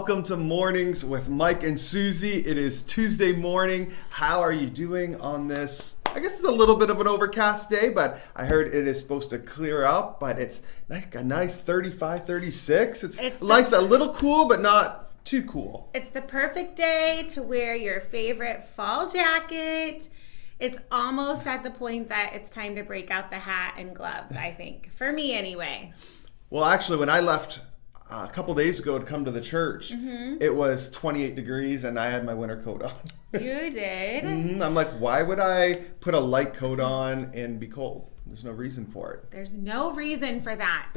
welcome to Mornings with Mike and Susie. It is Tuesday morning. How are you doing on this? I guess it's a little bit of an overcast day, but I heard it is supposed to clear up, but it's like a nice 35, 36. It's nice, a little cool, but not too cool. It's the perfect day to wear your favorite fall jacket. It's almost at the point that it's time to break out the hat and gloves, I think. For me, anyway. Well, actually, when I left a couple days ago to come to the church, it was 28 degrees and I had my winter coat on. You did? I'm like, why would I put a light coat on and be cold? There's no reason for it. There's no reason for that.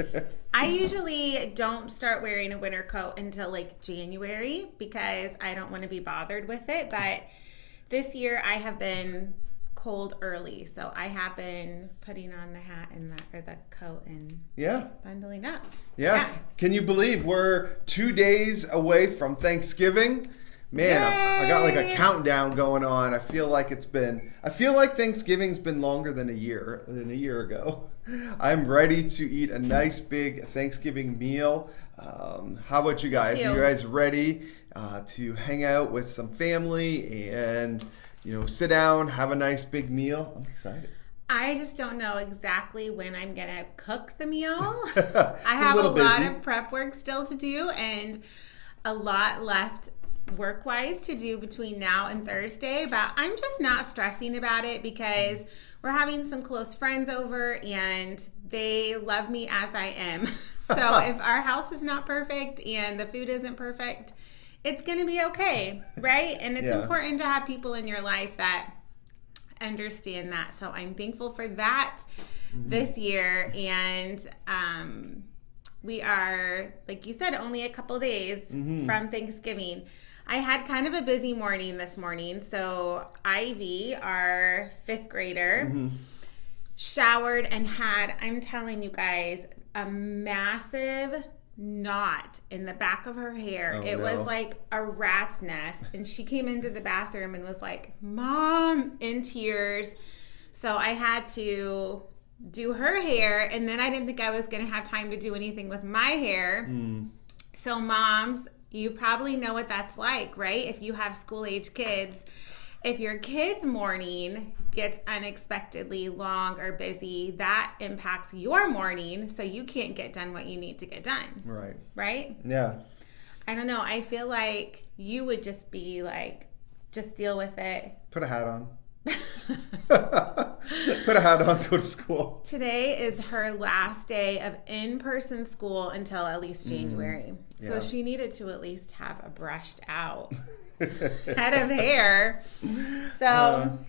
I usually don't start wearing a winter coat until like January because I don't want to be bothered with it. But this year I have been cold early, so I have been putting on the hat and the coat and bundling up. Yeah. Can you believe we're 2 days away from Thanksgiving? Man, I got like a countdown going on. I feel like Thanksgiving's been longer than a year ago. I'm ready to eat a nice big Thanksgiving meal. How about you guys? Are you guys ready to hang out with some family and sit down, have a nice big meal? I'm excited. I just don't know exactly when I'm going to cook the meal. I have a lot of prep work still to do and a lot left work-wise to do between now and Thursday, but I'm just not stressing about it because we're having some close friends over and they love me as I am. So if our house is not perfect and the food isn't perfect, it's going to be okay, right? And it's important to have people in your life that understand that. So I'm thankful for that this year. And we are, like you said, only a couple days from Thanksgiving. I had kind of a busy morning this morning. So Ivy, our 5th grader, showered and had, I'm telling you guys, a massive knot in the back of her hair. It was like a rat's nest, and she came into the bathroom and was like, "Mom," in tears. So I had to do her hair, and then I didn't think I was going to have time to do anything with my hair. So moms, you probably know what that's like, right? If you have school-age kids, if your kid's morning gets unexpectedly long or busy, that impacts your morning, so you can't get done what you need to get done. Right? Yeah. I don't know. I feel like you would just be like, just deal with it. Put a hat on. Put a hat on, go to school. Today is her last day of in-person school until at least January. So she needed to at least have a brushed out head of hair. So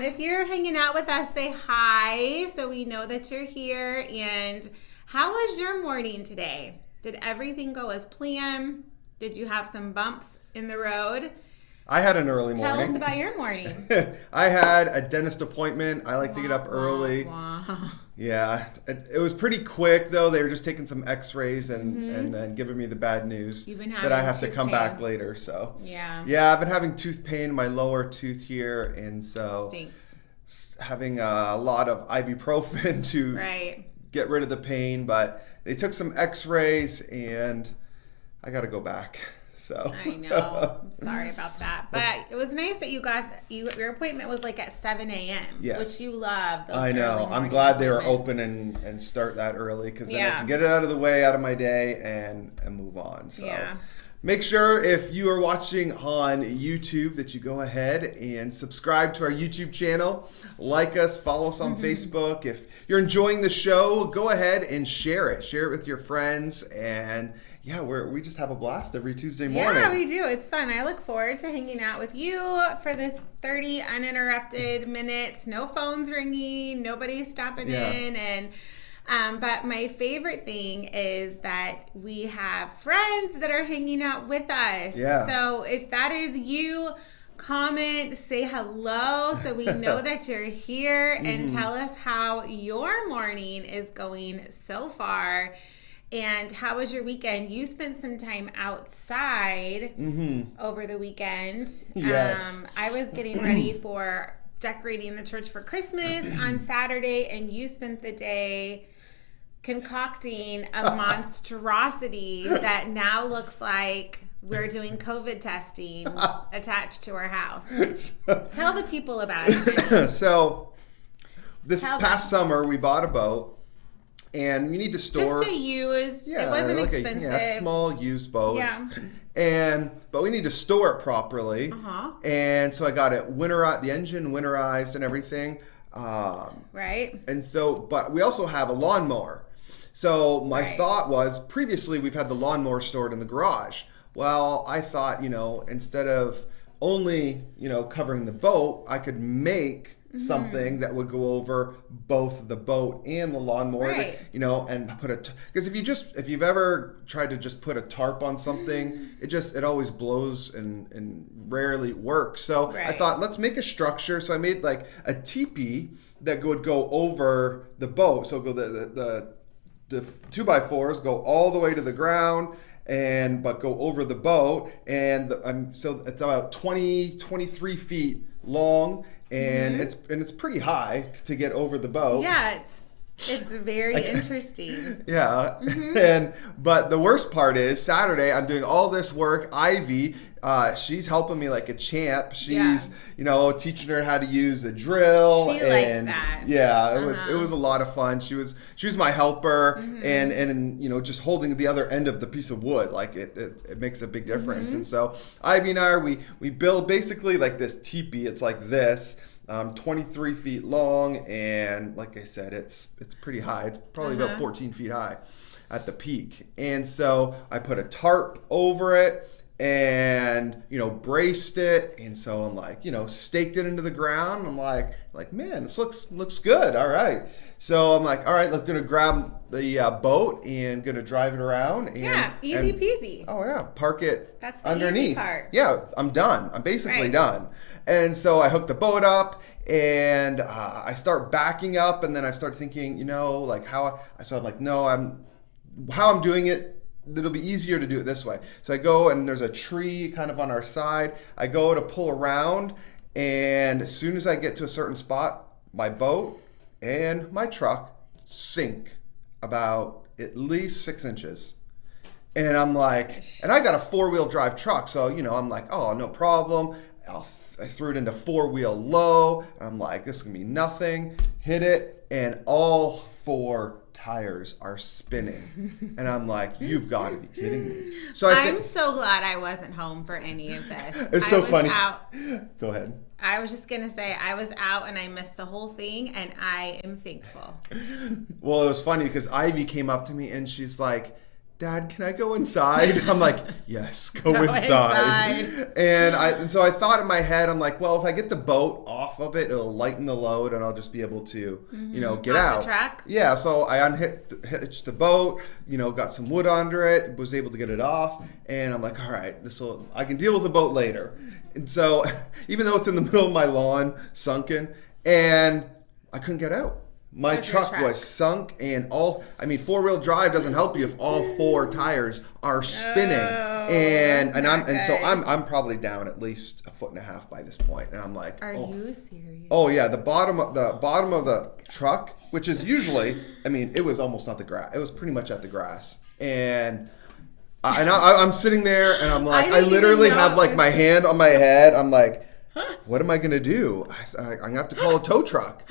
if you're hanging out with us, say hi so we know that you're here. And how was your morning today? Did everything go as planned? Did you have some bumps in the road? I had an early morning. Tell us about your morning. I had a dentist appointment. I like to get up early. Yeah, it was pretty quick though. They were just taking some X-rays and then giving me the bad news that I have to come back later. So yeah, I've been having tooth pain in my lower tooth here, and so having a lot of ibuprofen to get rid of the pain. But they took some X-rays, and I got to go back. So I know. I'm sorry about that. But it was nice that your appointment was like at 7 a.m., which you love. I know. I'm glad they were open and start that early because then I can get it out of the way, out of my day, and move on. So make sure if you are watching on YouTube that you go ahead and subscribe to our YouTube channel. Like us, follow us on Facebook. If you're enjoying the show, go ahead and share it. Share it with your friends, and we just have a blast every Tuesday morning. Yeah, we do. It's fun. I look forward to hanging out with you for this 30 uninterrupted minutes. No phones ringing, nobody stopping in, and but my favorite thing is that we have friends that are hanging out with us. Yeah. So if that is you, comment, say hello so we know that you're here, and tell us how your morning is going so far. And how was your weekend? You spent some time outside over the weekend. Yes. I was getting ready for decorating the church for Christmas on Saturday, and you spent the day concocting a monstrosity that now looks like we're doing COVID testing attached to our house. Tell the people about it. So this past summer, we bought a boat. And you need to store. Just to use. It wasn't like expensive. A small used boat. Yeah. But we need to store it properly. And so I got it winterized, the engine winterized and everything. Right. And so, but we also have a lawnmower. So my thought was, previously we've had the lawnmower stored in the garage. Well, I thought, instead of only, covering the boat, I could make something that would go over both the boat and the lawnmower, and put because if you've ever tried to just put a tarp on something, it always blows and rarely works. So I thought, let's make a structure. So I made like a teepee that would go over the boat. So go the 2x4s go all the way to the ground, but go over the boat, and so it's about 23 feet long. And it's pretty high to get over the boat. Yeah, it's very interesting. Yeah. But the worst part is Saturday I'm doing all this work. Ivy, she's helping me like a champ. She's teaching her how to use the drill. She likes that. Yeah, it was a lot of fun. She was my helper, and just holding the other end of the piece of wood, like it makes a big difference. And so Ivy and I we build basically like this teepee. It's like this. 23 feet long, and like I said, it's pretty high. It's probably about 14 feet high at the peak. And so I put a tarp over it and braced it, and so I'm like staked it into the ground. I'm like man, this looks good. All right. So I'm like, all right, let's gonna grab the boat and gonna drive it around. And, easy peasy. Oh yeah, park it That's the underneath. Easy part. Yeah, I'm done. I'm basically done. And so I hooked the boat up, and I start backing up, and then I start thinking, how I'm like, no, how I'm doing it. It'll be easier to do it this way. So I go, and there's a tree kind of on our side. I go to pull around, and as soon as I get to a certain spot, my boat and my truck sink about at least 6 inches. And I'm like, and I got a 4-wheel drive truck, so I'm like, oh, no problem. I threw it into 4-wheel low, and I'm like, this is gonna be nothing. Hit it, and all 4 tires are spinning. And I'm like, you've got to be kidding me. So I'm so glad I wasn't home for any of this. It's so funny. Out. Go ahead. I was just going to say, I was out and I missed the whole thing, and I am thankful. Well, it was funny because Ivy came up to me and she's like, Dad, can I go inside? I'm like, yes, go inside. And so I thought in my head, I'm like, well, if I get the boat off of it, it'll lighten the load and I'll just be able to, get off out. The track? Yeah, so I hitched the boat, got some wood under it, was able to get it off, and I'm like, all right, I can deal with the boat later. And so even though it's in the middle of my lawn, sunken, and I couldn't get out. My truck was sunk, and 4-wheel drive doesn't help you if all 4 tires are spinning. I'm probably down at least 1.5 feet by this point, and I'm like, are you serious? Oh yeah, the bottom of the truck, which is usually, it was almost not the grass. It was pretty much at the grass, and I'm sitting there, and I'm like, I literally have like my hand on my head. I'm like, what am I gonna do? I'm gonna have to call a tow truck.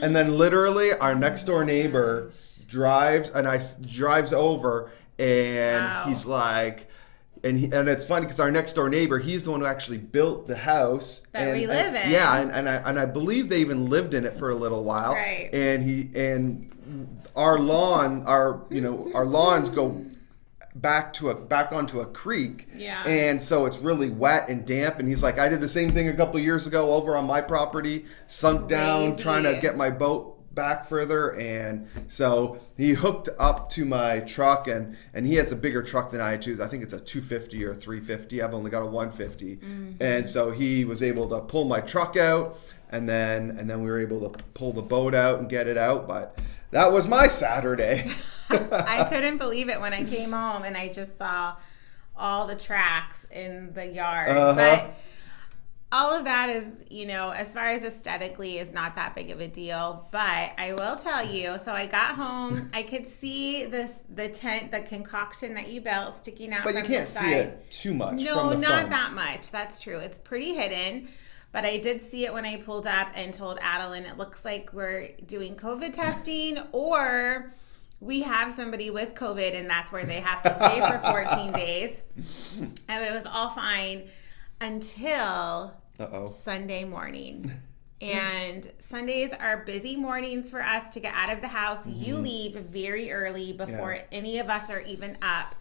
And then literally our next door neighbor drives over, and he's like, and it's funny because our next door neighbor, he's the one who actually built the house that we live in. Yeah, and I believe they even lived in it for a little while. Right. And our lawns go back onto a creek. Yeah. And so it's really wet and damp, and he's like, I did the same thing a couple years ago over on my property, sunk down trying to get my boat back further, and so he hooked up to my truck, and he has a bigger truck than I do. I think it's a 250 or 350. I've only got a 150. And so he was able to pull my truck out, and then we were able to pull the boat out and get it out. But that was my Saturday. I couldn't believe it when I came home and I just saw all the tracks in the yard. But all of that is, as far as aesthetically is not that big of a deal. But I will tell you, so I got home, I could see the tent, the concoction that you built sticking out from the side. But you can't see it too much from the front. No, not that much. That's true. It's pretty hidden. But I did see it when I pulled up and told Adeline it looks like we're doing COVID testing, or we have somebody with COVID and that's where they have to stay for 14 days. And it was all fine until Sunday morning. And Sundays are busy mornings for us to get out of the house. You leave very early before any of us are even up.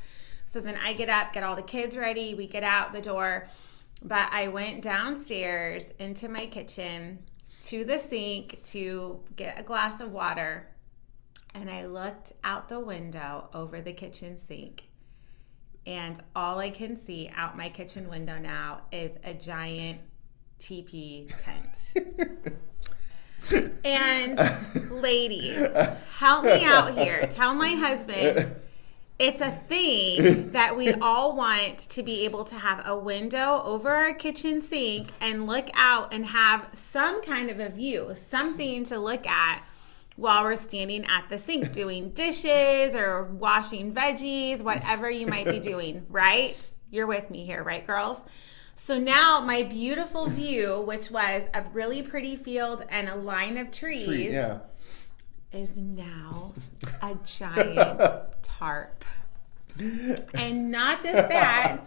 So then I get up, get all the kids ready. We get out the door. But I went downstairs into my kitchen to the sink to get a glass of water. And I looked out the window over the kitchen sink. And all I can see out my kitchen window now is a giant teepee tent. And ladies, help me out here. Tell my husband it's a thing that we all want to be able to have a window over our kitchen sink and look out and have some kind of a view, something to look at while we're standing at the sink doing dishes or washing veggies, whatever you might be doing, right? You're with me here, right, girls? So now my beautiful view, which was a really pretty field and a line of trees, is now a giant tarp. And not just that,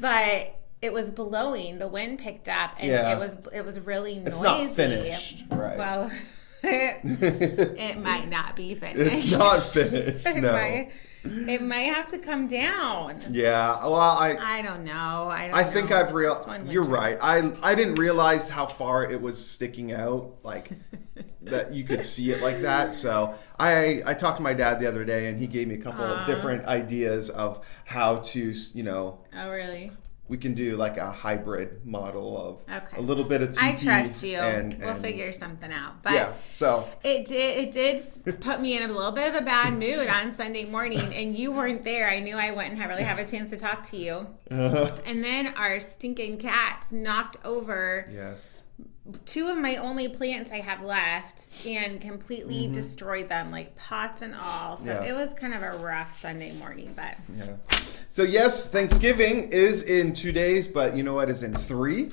but it was blowing. The wind picked up, and it was really noisy. It's not finished, right? Well, it might not be finished. It's not finished. It might have to come down. Yeah. Well, I don't know. I think I've realized. You're right. I didn't realize how far it was sticking out, like that you could see it like that. So I talked to my dad the other day, and he gave me a couple of different ideas of how to, Oh, really? We can do like a hybrid model of a little bit of TP. I trust you. And we'll figure something out. But yeah, so it did put me in a little bit of a bad mood on Sunday morning, and you weren't there. I knew I wouldn't really have a chance to talk to you. And then our stinking cats knocked over two of my only plants I have left and completely destroyed them, like pots and all. So it was kind of a rough Sunday morning, but So yes, Thanksgiving is in 2 days, but you know what is in 3?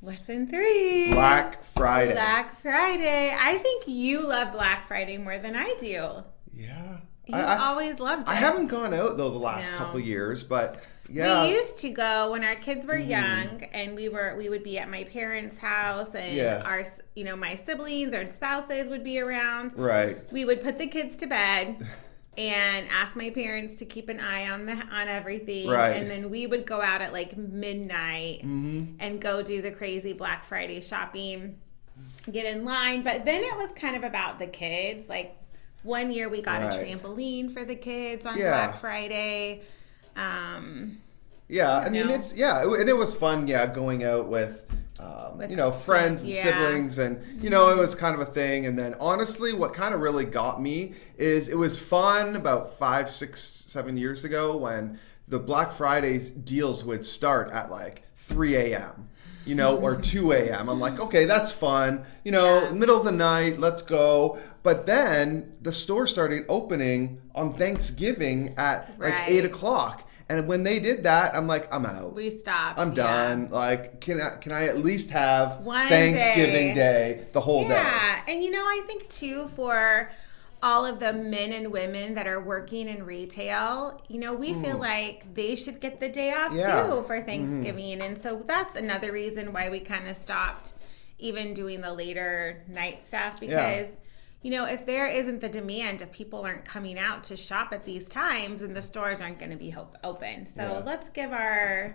What's in 3? Black Friday. Black Friday. I think you love Black Friday more than I do. Yeah. You always loved it. I haven't gone out though the last couple years, but yeah. We used to go when our kids were young, and we would be at my parents' house, and our, my siblings or spouses would be around. Right. We would put the kids to bed and ask my parents to keep an eye on everything. Right. And then we would go out at like midnight and go do the crazy Black Friday shopping, get in line. But then it was kind of about the kids. Like one year we got a trampoline for the kids on Black Friday. And it was fun, going out with friends and siblings, and it was kind of a thing. And then honestly, what kind of really got me is it was fun about 5, 6, 7 years ago when the Black Friday deals would start at like 3 a.m. or 2 a.m. I'm like, okay, that's fun. Middle of the night, let's go. But then the store started opening on Thanksgiving at like 8 o'clock. And when they did that, I'm like, I'm out. We stopped. I'm done. Like, can I at least have Thanksgiving Day the whole day? Yeah. And I think too, for all of the men and women that are working in retail, we feel like they should get the day off too for Thanksgiving. And so that's another reason why we kind of stopped even doing the later night stuff, because if there isn't the demand, if people aren't coming out to shop at these times, and the stores aren't going to be open. So let's give our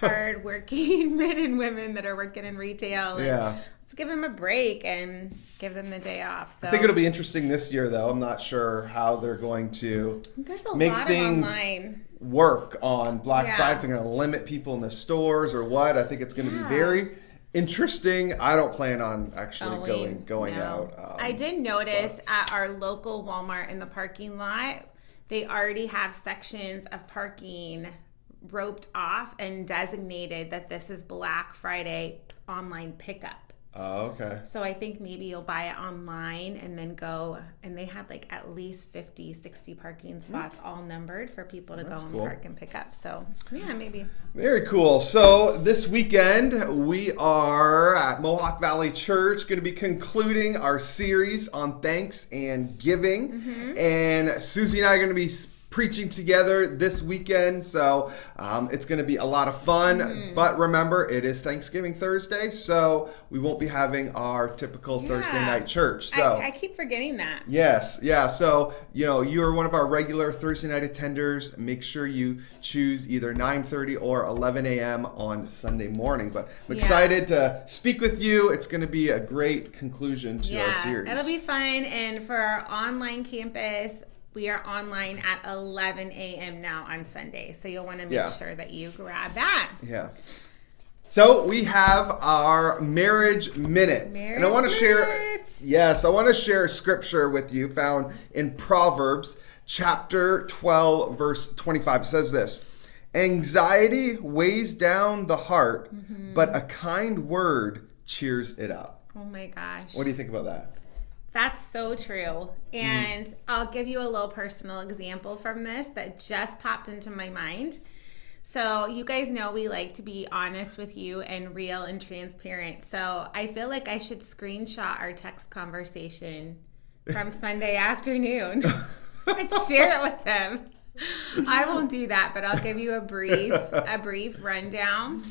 hard-working men and women that are working in retail, let's give them a break and give them the day off. So I think it'll be interesting this year, though. I'm not sure how they're going to make things work on Black Friday. They're going to limit people in the stores or what. I think it's going to be very interesting. I don't plan on actually going out. I did notice at our local Walmart in the parking lot, they already have sections of parking roped off and designated that this is Black Friday online pickup. Oh, okay. So I think maybe you'll buy it online and then go, and they had like at least 50, 60 parking spots all numbered for people to go and park and pick up. So yeah, maybe. Very cool. So this weekend we are at Mohawk Valley Church going to be concluding our series on thanks and giving. And Susie and I are going to be preaching together this weekend, so it's going to be a lot of fun. But remember, it is Thanksgiving Thursday, so we won't be having our typical Thursday night church. So I keep forgetting that. Yes, yeah. So you're one of our regular Thursday night attenders. Make sure you choose either 9:30 or 11 a.m. on Sunday morning. But I'm excited to speak with you. It's going to be a great conclusion to our series. It'll be fun, and for our online campus, we are online at 11 a.m. now on Sunday, so you'll want to make sure that you grab that. Yeah. So we have our marriage minute. And I want to share, I want to share scripture with you found in Proverbs chapter 12, verse 25. It says this: anxiety weighs down the heart, but a kind word cheers it up. Oh my gosh. What do you think about that? That's so true. And I'll give you a little personal example from this that just popped into my mind. So you guys know we like to be honest with you and real and transparent. So I feel like I should screenshot our text conversation from Sunday afternoon and share it with them. I won't do that, but I'll give you a brief rundown.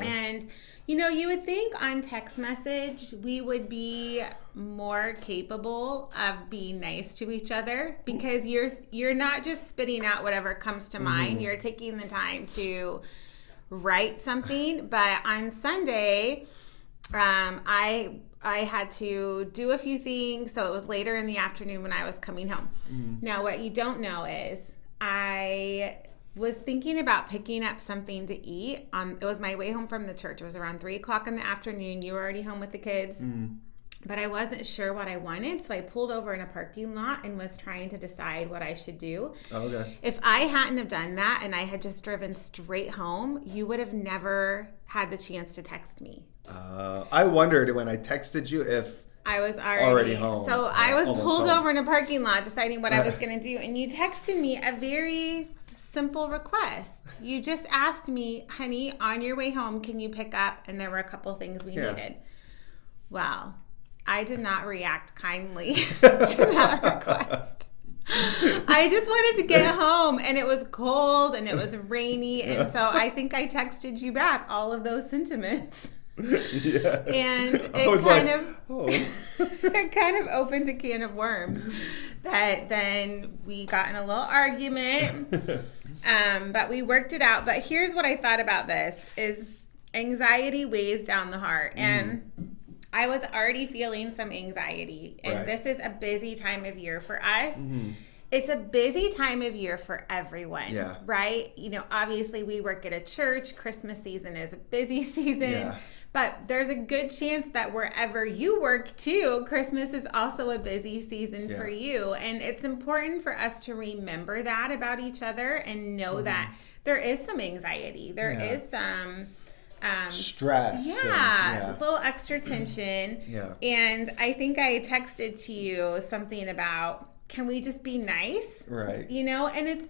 And you would think on text message we would be more capable of being nice to each other, because you're not just spitting out whatever comes to mind. You're taking the time to write something. But on Sunday, I had to do a few things, so it was later in the afternoon when I was coming home. Now, what you don't know is I was thinking about picking up something to eat. It was my way home from the church. It was around 3 o'clock in the afternoon. You were already home with the kids. But I wasn't sure what I wanted, so I pulled over in a parking lot and was trying to decide what I should do. Okay. If I hadn't have done that and I had just driven straight home, you would have never had the chance to text me. I wondered when I texted you if I was already home. So I was pulled over in a parking lot deciding what I was going to do, and you texted me a very simple request. You just asked me, honey, on your way home, can you pick up? And there were a couple things we needed. Wow. I did not react kindly to that request. I just wanted to get home, and it was cold and it was rainy, and so I think I texted you back all of those sentiments. Yeah. And it kind of opened a can of worms that then we got in a little argument. But we worked it out. But here's what I thought about this is anxiety weighs down the heart. And I was already feeling some anxiety. And this is a busy time of year for us. It's a busy time of year for everyone, right? Obviously we work at a church. Christmas season is a busy season. Yeah. But there's a good chance that wherever you work too, Christmas is also a busy season for you. And it's important for us to remember that about each other and know that there is some anxiety. There is some stress. A little extra tension. And I think I texted to you something about, can we just be nice? Right. And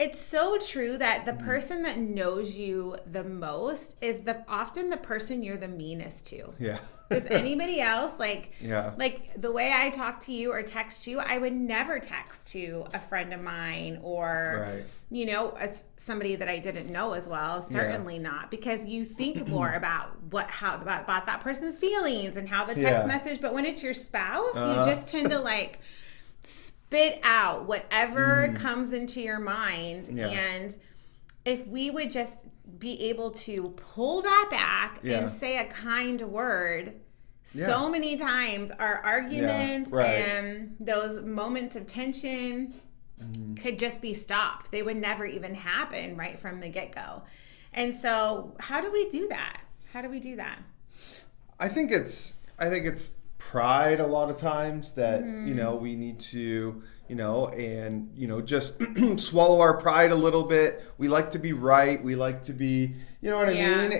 it's so true that the person that knows you the most is often the person you're the meanest to. Yeah. Does anybody else like the way I talk to you or text you, I would never text to a friend of mine or somebody that I didn't know as well. Certainly not, because you think more about about that person's feelings and how the text message. But when it's your spouse, you just tend to spit out whatever comes into your mind. And if we would just be able to pull that back and say a kind word, so many times our arguments and those moments of tension could just be stopped. They would never even happen right from the get-go. And so how do we do that? I think it's pride a lot of times that we need to and, just swallow our pride a little bit. We like to be right. We like to be, you know what I mean?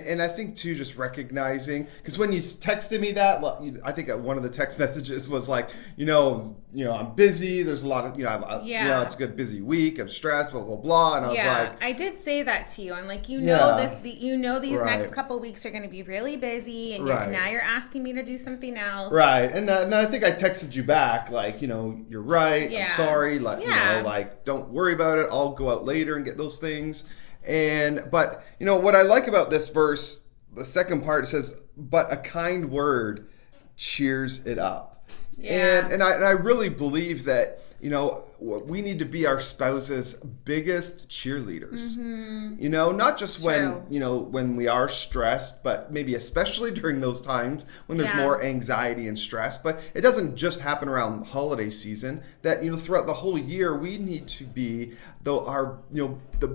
And I think too, just recognizing, because when you texted me that, I think one of the text messages was like, I'm busy. There's a lot of, it's a good busy week. I'm stressed, blah, blah, blah. And I was like, I did say that to you. I'm like, these next couple weeks are going to be really busy. And now you're asking me to do something else. Right. And then I think I texted you back, like, you're right. I'm sorry. Like, don't worry about it. I'll go out later and get those things. But what I like about this verse, the second part, it says, but a kind word cheers it up. Yeah. And I really believe that, we need to be our spouse's biggest cheerleaders. Mm-hmm. Not just when we are stressed, but maybe especially during those times when there's more anxiety and stress. But it doesn't just happen around the holiday season. That, throughout the whole year, we need to be the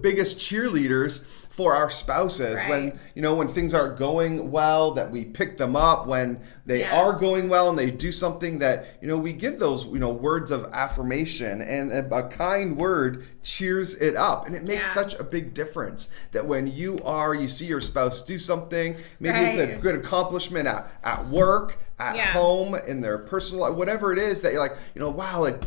biggest cheerleaders for our spouses. Right. When things aren't going well, that we pick them up. When they are going well and they do something, that we give those words of affirmation, and a kind word cheers it up. And it makes such a big difference that when you see your spouse do something, maybe it's a good accomplishment at work, at home, in their personal life, whatever it is, that you're like, wow, like,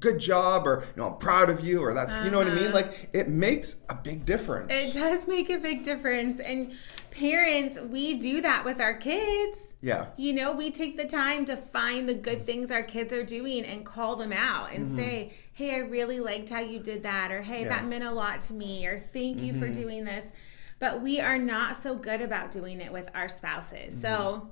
good job, or, I'm proud of you, or that's, you know what I mean? Like, it makes a big difference. It does make a big difference. And parents, we do that with our kids. Yeah. We take the time to find the good things our kids are doing and call them out and say, hey, I really liked how you did that, or hey, that meant a lot to me, or thank you for doing this. But we are not so good about doing it with our spouses. So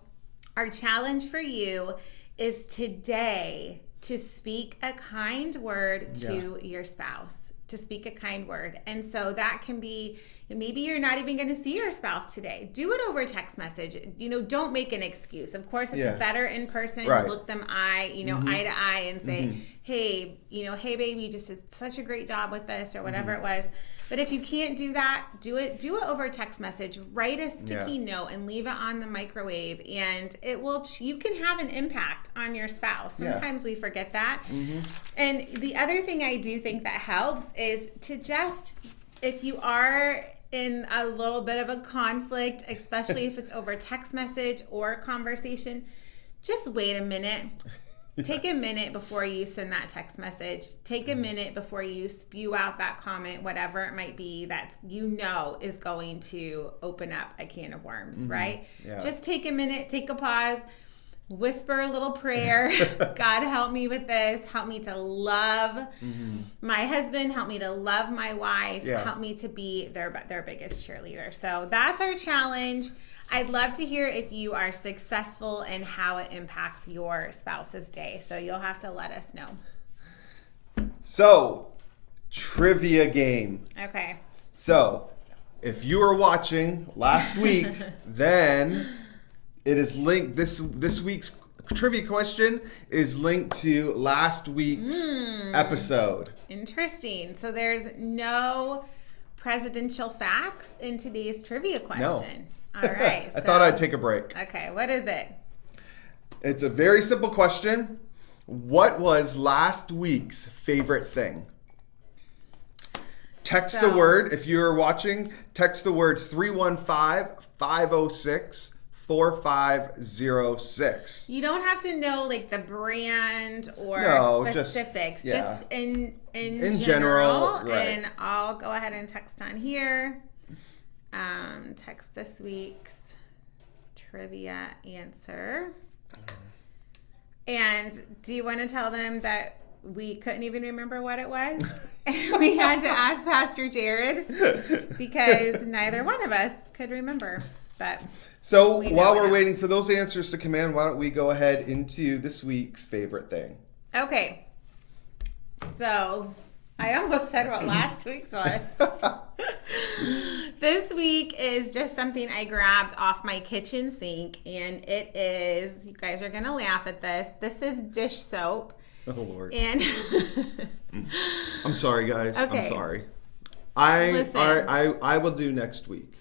our challenge for you is today to speak a kind word to your spouse, to speak a kind word. And so that can be, maybe you're not even going to see your spouse today. Do it over text message. Don't make an excuse. Of course, it's better in person. Right. Look them eye to eye and say, hey, hey, baby, you just did such a great job with this, or whatever it was. But if you can't do that, do it over text message. Write a sticky note and leave it on the microwave, and you can have an impact on your spouse. Sometimes we forget that. And the other thing I do think that helps is to just, if you are in a little bit of a conflict, especially if it's over text message or conversation, just wait a minute. Take a minute before you send that text message. Take a minute before you spew out that comment, whatever it might be that is going to open up a can of worms, right? Yeah. Just take a minute, take a pause, whisper a little prayer. God, help me with this. Help me to love my husband. Help me to love my wife. Help me to be their biggest cheerleader. So that's our challenge. I'd love to hear if you are successful and how it impacts your spouse's day. So you'll have to let us know. So, trivia game. Okay. So, if you were watching last week, then it is linked. This week's trivia question is linked to last week's episode. Interesting. So there's no presidential facts in today's trivia question. No. All right. I thought I'd take a break. Okay. What is it? It's a very simple question. What was last week's favorite thing? Text the word. If you're watching, text the word 315-506-4506. You don't have to know like the brand or specifics. Just in general. Right. And I'll go ahead and text on here. Text this week's trivia answer. And do you want to tell them that we couldn't even remember what it was? We had to ask Pastor Jared because neither one of us could remember. But so while we're waiting for those answers to come in, why don't we go ahead into this week's favorite thing? Okay. So I almost said what last week's was. This week is just something I grabbed off my kitchen sink, and it is, you guys are going to laugh at this. This is dish soap. Oh, Lord. And I'm sorry, guys. Okay. I'm sorry. I will do next week.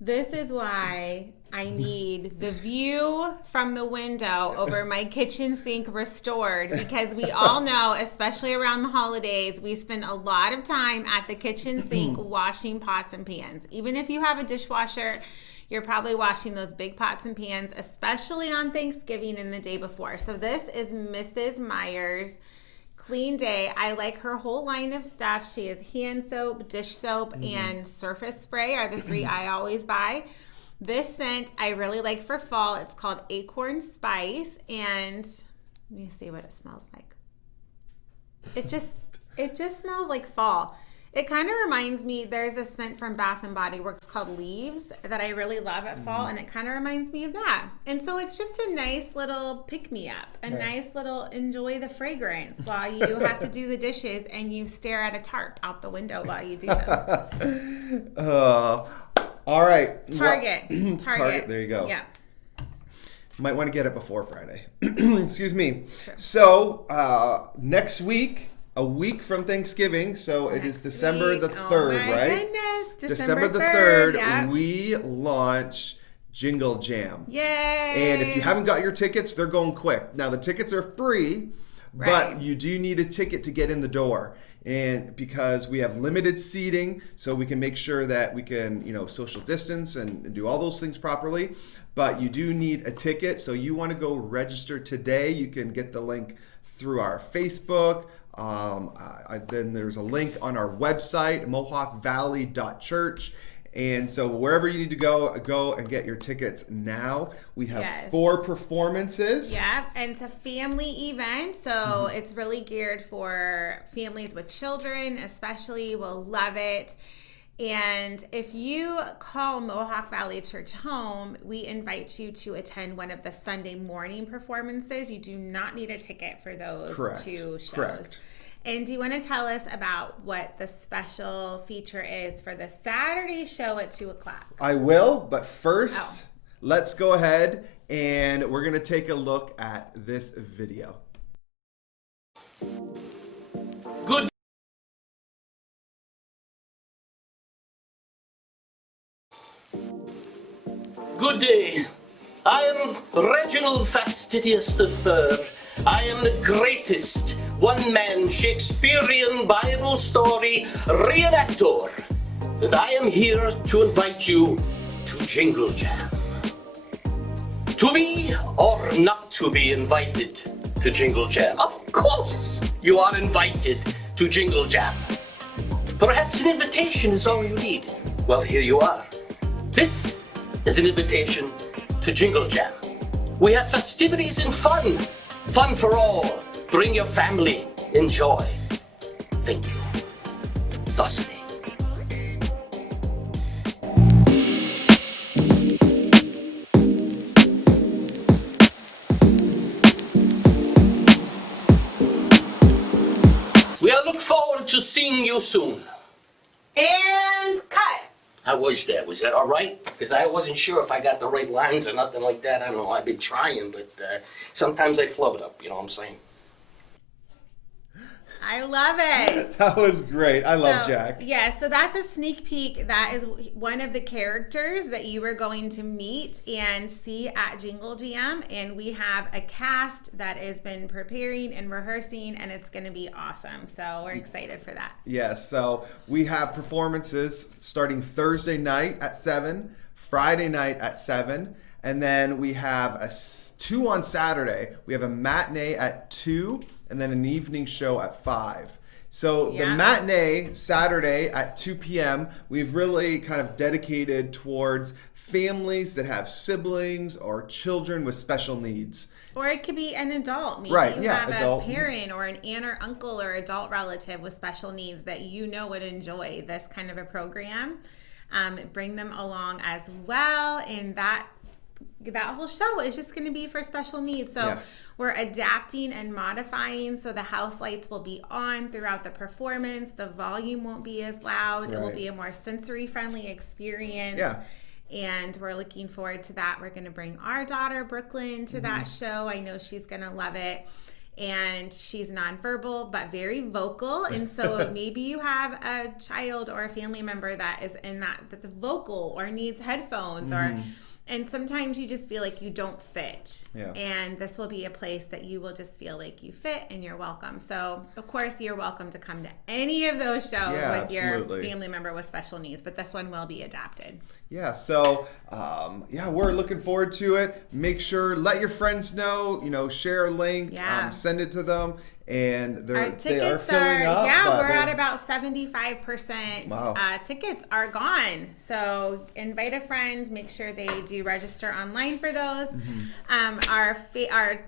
This is why I need the view from the window over my kitchen sink restored, because we all know, especially around the holidays, we spend a lot of time at the kitchen sink washing pots and pans. Even if you have a dishwasher, you're probably washing those big pots and pans, especially on Thanksgiving and the day before. So this is Mrs. Meyer's Clean Day. I like her whole line of stuff. She has hand soap, dish soap, and surface spray are the 3 I always buy. This scent I really like for fall. It's called Acorn Spice, and let me see what it smells like. It just smells like fall. It kind of reminds me, there's a scent from Bath & Body Works called Leaves that I really love at fall, and it kind of reminds me of that. And so it's just a nice little pick-me-up, nice little enjoy the fragrance while you have to do the dishes and you stare at a tarp out the window while you do them. All right. Target. Target, there you go. Yeah. Might want to get it before Friday. Excuse me. Sure. So next week, a week from Thanksgiving, so it is December the 3rd, right? Goodness. December the 3rd, we launch Jingle Jam. Yay! And if you haven't got your tickets, they're going quick. Now, the tickets are free, but you do need a ticket to get in the door. And because we have limited seating, so we can make sure that we can, social distance and do all those things properly. But you do need a ticket, so you want to go register today. You can get the link through our Facebook. Then there's a link on our website, mohawkvalley.church. And so wherever you need to go and get your tickets now. We have 4 performances. Yeah, and it's a family event, so it's really geared for families with children, especially will love it. And if you call Mohawk Valley Church home, we invite you to attend one of the Sunday morning performances. You do not need a ticket for those 2 shows. Correct. And do you want to tell us about what the special feature is for the Saturday show at 2 o'clock? I will, but first, let's go ahead and we're going to take a look at this video. Good day. I am Reginald Fastidious III. I am the greatest one-man Shakespearean Bible story reenactor. And I am here to invite you to Jingle Jam. To be or not to be invited to Jingle Jam? Of course you are invited to Jingle Jam. Perhaps an invitation is all you need. Well, here you are. This is an invitation to Jingle Jam. We have festivities and fun. Fun for all. Bring your family. Enjoy. Thank you. Thusly. We'll look forward to seeing you soon. And cut. How was that? Was that all right? Because I wasn't sure if I got the right lines or nothing like that. I don't know. I've been trying, but sometimes I flub it up. You know what I'm saying? I love it. That was great. I love Jack. Yeah, so that's a sneak peek. That is one of the characters that you are going to meet and see at Jingle Jam. And we have a cast that has been preparing and rehearsing, and it's going to be awesome. So we're excited for that. Yes, so we have performances starting Thursday night at 7, Friday night at 7, and then we have 2 on Saturday. We have a matinee at 2, and then an evening show at 5. So the matinee, Saturday at 2 p.m., we've really kind of dedicated towards families that have siblings or children with special needs. Or it could be an adult. Maybe you have a parent or an aunt or uncle or adult relative with special needs that you know would enjoy this kind of a program. Bring them along as well, and that whole show is just going to be for special needs. So we're adapting and modifying, so the house lights will be on throughout the performance. The volume won't be as loud. It will be a more sensory-friendly experience. Yeah. And we're looking forward to that. We're going to bring our daughter, Brooklyn, to that show. I know she's going to love it. and she's nonverbal but very vocal. And so maybe you have a child or a family member that is in that's vocal or needs headphones and sometimes you just feel like you don't fit. Yeah. And this will be a place that you will just feel like you fit and you're welcome. So, of course, you're welcome to come to any of those shows with your family member with special needs, but this one will be adapted. Yeah, so, we're looking forward to it. Make sure, let your friends know, share a link, send it to them. And they are filling up. Yeah, we're at about 75%. Wow. Tickets are gone. So invite a friend. Make sure they do register online for those. Our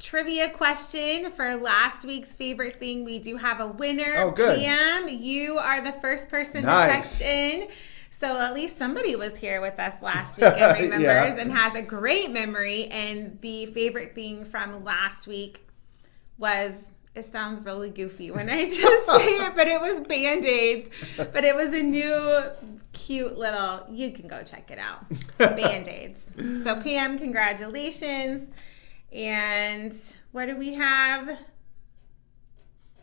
trivia question for last week's favorite thing, we do have a winner. Oh, good. Pam, you are the first person to text in. So at least somebody was here with us last week and remembers and has a great memory. And the favorite thing from last week was... It sounds really goofy when I just say it, but it was Band-Aids. But it was a new, cute little, you can go check it out, Band-Aids. So Pam, congratulations. And what do we have?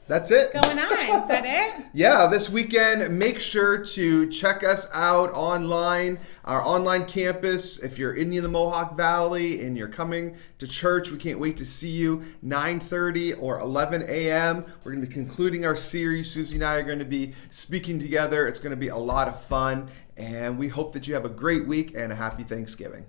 That's it. Going on. Is that it? Yeah, this weekend, make sure to check us out online, our online campus. If you're in the Mohawk Valley and you're coming to church, we can't wait to see you. 9:30 or 11 a.m. We're going to be concluding our series. Susie and I are going to be speaking together. It's going to be a lot of fun. And we hope that you have a great week and a happy Thanksgiving.